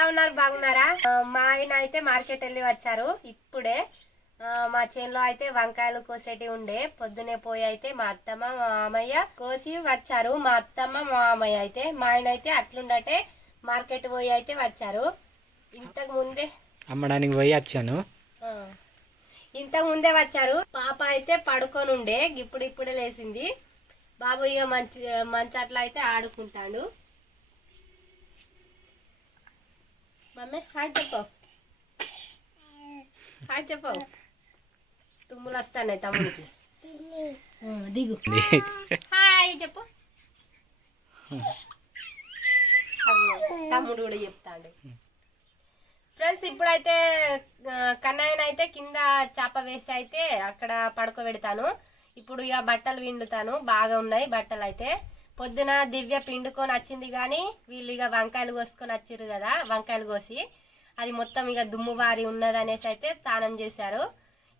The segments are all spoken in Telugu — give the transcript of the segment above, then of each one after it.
ఎలా ఉన్నారు? బాగున్నారా? మా ఆయన అయితే మార్కెట్ వెళ్ళి వచ్చారు ఇప్పుడే. మా చేనులో అయితే వంకాయలు కోసేటి ఉండే, పొద్దునే పోయి అయితే మా అత్తమ్మ మా మామయ్య కోసి వచ్చారు. మా అత్తమ్మ మా మామయ్య అయితే, మా ఆయన అయితే అట్లుండటే మార్కెట్ పోయి అయితే వచ్చారు. ఇంతకు ముందే అమ్మడానికి పోయి వచ్చాను. ఇంతకు ముందే వచ్చారు. పాప అయితే పడుకొని ఉండే, ఇప్పుడే లేచింది. బాబు ఇక మంచి అట్లా అయితే ఆడుకుంటాడు. మమ్మీ హాయ్ చెప్పు, హాయ్ చెప్పు. తుమ్ములు వస్తాయి తమ్ముడికి, దిగు హాయ్ చెప్పు. తమ్ముడు కూడా చెప్తాడు. ఫ్రెండ్స్ ఇప్పుడైతే కన్నయ్యనైతే కింద చాప వేసి అయితే అక్కడ పడుకోబెడతాను. ఇప్పుడు ఇక బట్టలు పిండుతాను. బాగా ఉన్నాయి బట్టలు అయితే. పొద్దున దివ్య పిండుకొని వచ్చింది, కానీ వీళ్ళు ఇక వంకాయలు కోసుకొని వచ్చిర్రు కదా, వంకాయలు కోసి అది మొత్తం ఇక దుమ్ము బారి ఉన్నదనేసి అయితే స్నానం చేశారు.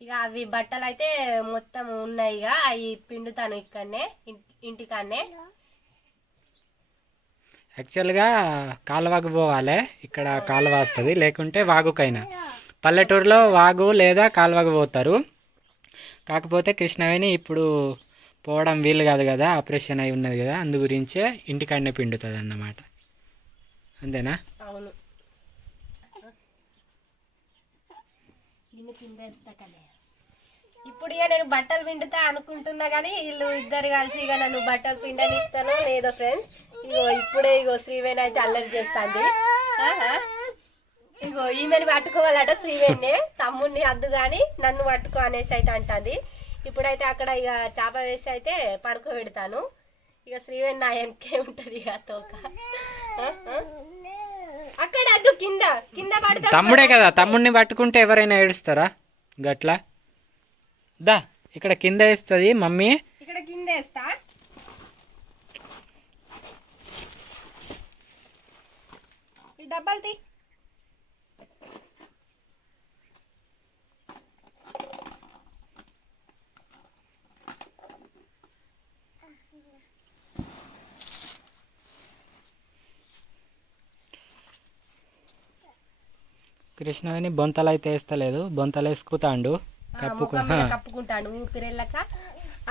ఇక అవి బట్టలు అయితే మొత్తం ఉన్నాయి, ఇక అవి పిండుతాను ఇక్కడనే ఇంటికాడనే. యాక్చువల్గా కాలువకు పోవాలి, ఇక్కడ కాలువ వస్తుంది, లేకుంటే వాగుకైనా. పల్లెటూరులో వాగు లేదా కాలువకు పోతారు. కాకపోతే కృష్ణవేణి ఇప్పుడు పోవడం వీలు కాదు కదా, ఆపరేషన్ అయి ఉన్నది కదా, అందు గురించే ఇంటికాడనే పిండుతుంది అన్నమాట. అంతేనా? అవును. ఇప్పుడు ఇక నేను బట్టలు పిండుతా అనుకుంటున్నా, కానీ వీళ్ళు ఇద్దరు కలిసి ఇక నన్ను బట్టలు పిండనిస్తానో లేదో ఫ్రెండ్స్. ఇగో శ్రీవేణి అయితే అల్లరి చేస్తాంది. ఇగో ఈమెను పట్టుకోవాలట శ్రీవేణి, తమ్ముడిని అద్దు కానీ నన్ను పట్టుకో అనేసి అయితే అంటుంది. ఇప్పుడైతే అక్కడ ఇక చేప వేసి అయితే పడుకోబెడతాను. ఇక శ్రీవేణి నా వెనకే ఉంటది ఇక తోక. అక్కడ అద్దు, కింద కింద పడతా. తమ్ముడే కదా, తమ్ముడిని పట్టుకుంటే ఎవరైనా ఏడుస్తారా? గట్లా దా, ఇక్కడ కింద వేస్తుంది మమ్మీ, ఇక్కడ కింద వేస్తా. ఈ డబ్బాలు తీ. కృష్ణవేణి బొంతలు అయితే వేస్తలేదు, బొంతలు వేసుకుతాండు, కప్పుకుంటాడు. ఊపిరి వెళ్ళక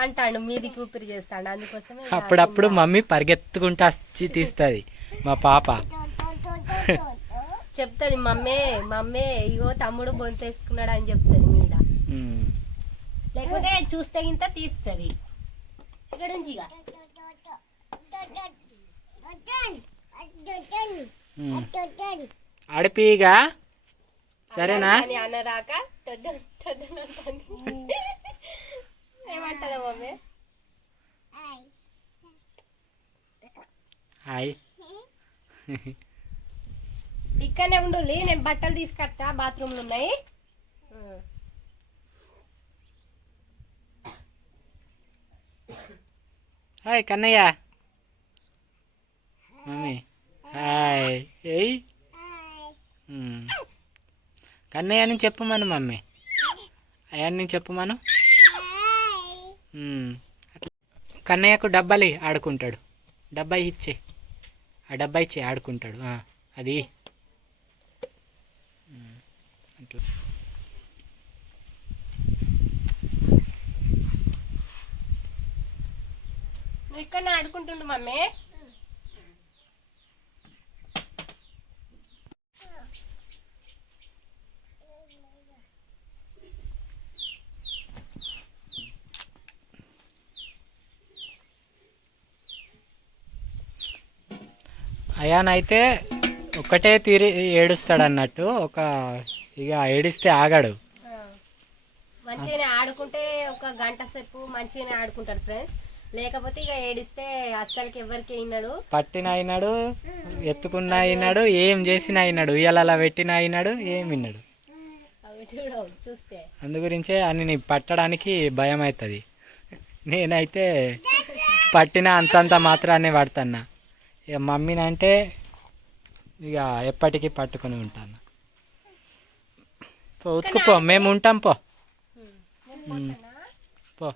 అంటాడు, మీదికి ఊపిరి చేస్తాడు. అందుకోసమే అప్పుడప్పుడు మమ్మీ పరిగెత్తుకుంటూ వచ్చి తీస్తుంది మా పాప. చెప్తుంది మమ్మీ మమ్మీ ఇగో తమ్ముడు బొంత వేసుకున్నాడు అని చెప్తుంది మీద, లేకపోతే చూస్తే ఇంత తీస్తుంది. ఇక్కడ నుంచి అడిపిగా సరేనా అనరాక ఏమంటారా మమ్మీ? హాయ్. ఇక్కడనే ఉండు, నేను బట్టలు తీసుకొస్తా, బాత్రూమ్లు ఉన్నాయి. హాయ్ కన్నయ్య. Mummy hi. ఏయ్ కన్నయ్య అని చెప్పమను మమ్మీ, అయ్యని చెప్పమను. కన్నయ్యకు డబ్బాలి ఆడుకుంటాడు, డబ్బా ఇచ్చే, ఆ డబ్బా ఇచ్చే ఆడుకుంటాడు. అది అట్లా. నువ్వు ఇక్కడ ఆడుకుంటుండు మమ్మీ. అయానైతే ఒక్కటే తీరి ఏడుస్తాడు అన్నట్టు, ఇక ఏడిస్తే ఆగాడు. మంచిగానే ఆడుకుంటే ఒక గంట సేపు మంచిగానే ఆడుకుంటాడు ఫ్రెండ్స్, లేకపోతే ఇక ఏడిస్తే అస్సలకి ఎవరికి అయినాడు. పట్టిన అయినాడు, ఎత్తుకున్న అయినాడు, ఏం చేసిన అయినాడు, ఇవాళ పెట్టిన అయినాడు, ఏం విన్నాడు. చూస్తే అందు గురించే అని పట్టడానికి భయం అవుతుంది. నేనైతే పట్టిన అంతంత మాత్రాన్ని పడుతున్నా. ఇక మమ్మీని అంటే ఇక ఎప్పటికీ పట్టుకొని ఉంటాను. ఉతుకుపో, మేము ఉంటాం పో. పో.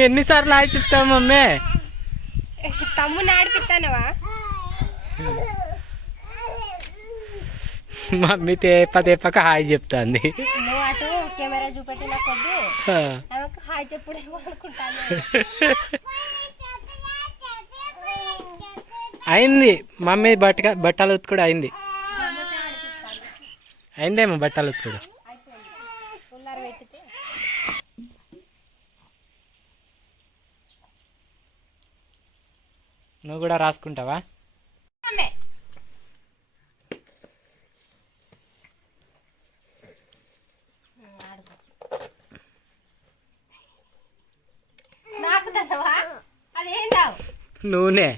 ఎన్నిసార్లు హాయ్ చెప్తావు మమ్మీ? తమ్ముని ఆడిపిస్తానవా? మమ్మీ తేపక హాయ్ చెప్తాంది. నువ్వు అటు కెమెరా చూపెట్టిన కొద్ది ఆమెకు హాయ్ చెప్పుడేమో అనుకుంటాను. అయింది మమ్మీ బట్టలు ఉతుకుడు అయింది. అయిందేమో బట్టలు ఉతుకుడు. నువ్వు కూడా రాసుకుంటావా? నాకు తనవా? అదేందావు నూనె.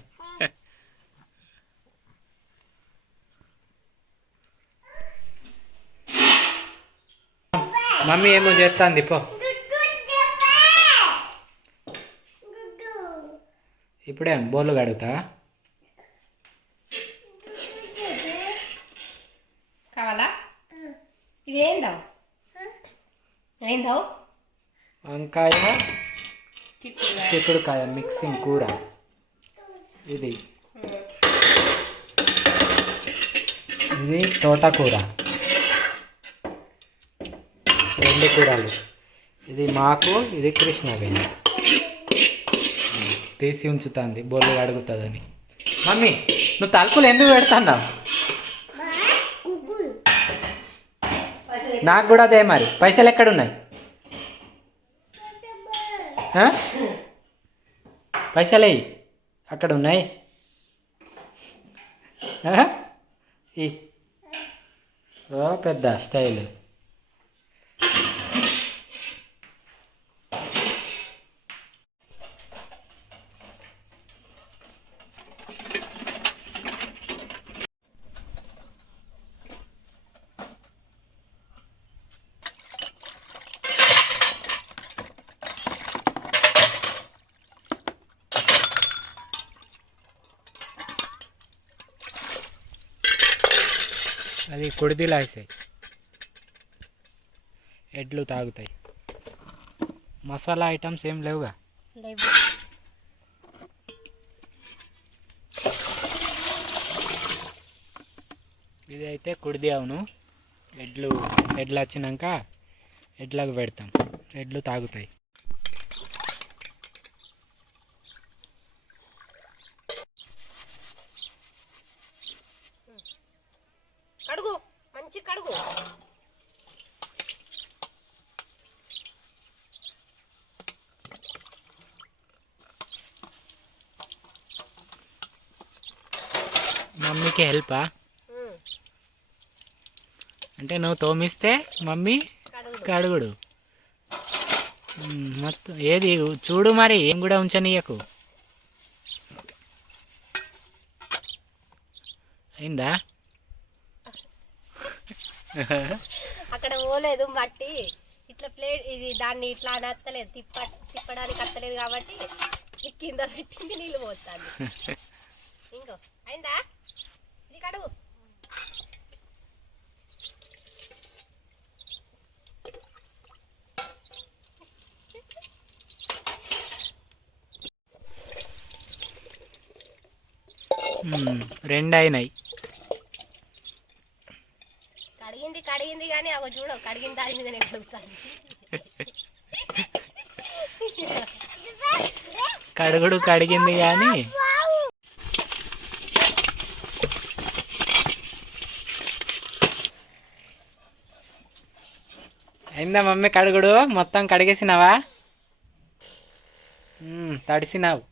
మమ్మీ ఏమో చేస్తాంది పో. ఇప్పుడేం బోర్లు కడుగుతావా? కావాలా? ఇదేందావు? ఏందావు? వంకాయ చిక్కుడుకాయ మిక్సింగ్ కూర. ఇది తోటకూర. 2 కూరలు. ఇది మాకు, ఇది కృష్ణవేణి. తీసి ఉంచుతుంది బొల్లు అడుగుతుందని. మమ్మీ నువ్వు తలుపులు ఎందుకు పెడతావు? నాకు కూడా అదే. మరి పైసలు ఎక్కడున్నాయి? పైసలు అక్కడ ఉన్నాయి. ఓ పెద్ద స్టైల్. అది కుడిదిలా వేసాయి. ఎడ్లు తాగుతాయి. మసాలా ఐటమ్స్ ఏం లేవుగా? ఇది అయితే కుడిది. అవును, ఎడ్లు వచ్చినాక ఎడ్లకు పెడతాం. ఎడ్లు తాగుతాయి. కడుగు, మంచి కడుగు. మమ్మీకి హెల్పా? అంటే నువ్వు తోమిస్తే మమ్మీ కడుగుడు. మొత్తం ఏది చూడు మరి, ఏం కూడా ఉంచనీయకు. అయిందా? అక్కడ పోలేదు మట్టి. ఇట్లా ప్లేట్ ఇది దాన్ని ఇట్లా నత్తలేదు, తిప్పడానికి అత్తలేదు కాబట్టి కింద పెట్టింది, నీళ్ళు పోతాను. ఇంకో అయిందా? ఇది కడుగు. రెండు అయినాయి. కడిగింది కానీ అవి చూడ కడిగిన దాని మీద నేను కడుగుతాను. కడుగుడు కడిగింది కానీ అయిందా మమ్మీ? కడుగుడు మొత్తం కడిగేసినావా? తడిసినావు.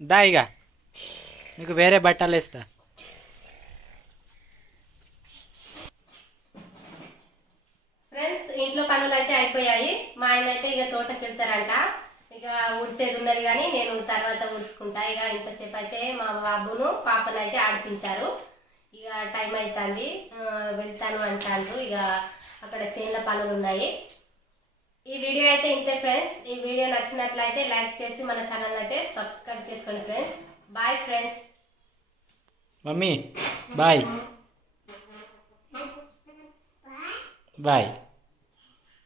దా ఇక నీకు వేరే బట్టలు వేస్తా. ఫ్రెండ్స్, ఇంట్లో పనులు అయితే అయిపోయాయి. మా ఆయన అయితే ఇక తోటకి వెళ్తారంట. ఇక ఊడ్చేది ఉన్నది కానీ నేను తర్వాత ఊడ్చుకుంటా. ఇక ఇంతసేపు అయితే మా బాబును పాపను అయితే ఆడిపించారు. ఇక టైం అవుతుంది, వెళ్తాను అంటారు. ఇక అక్కడ చేనుల పనులు ఉన్నాయి. ఈ వీడియో అయితే ఇంతే ఫ్రెండ్స్. ఈ వీడియో నచ్చినట్లయితే లైక్ చేసి మన ఛానల్ అయితే సబ్స్క్రైబ్ చేసుకోండి friends. Bye friends. Mummy bye bye.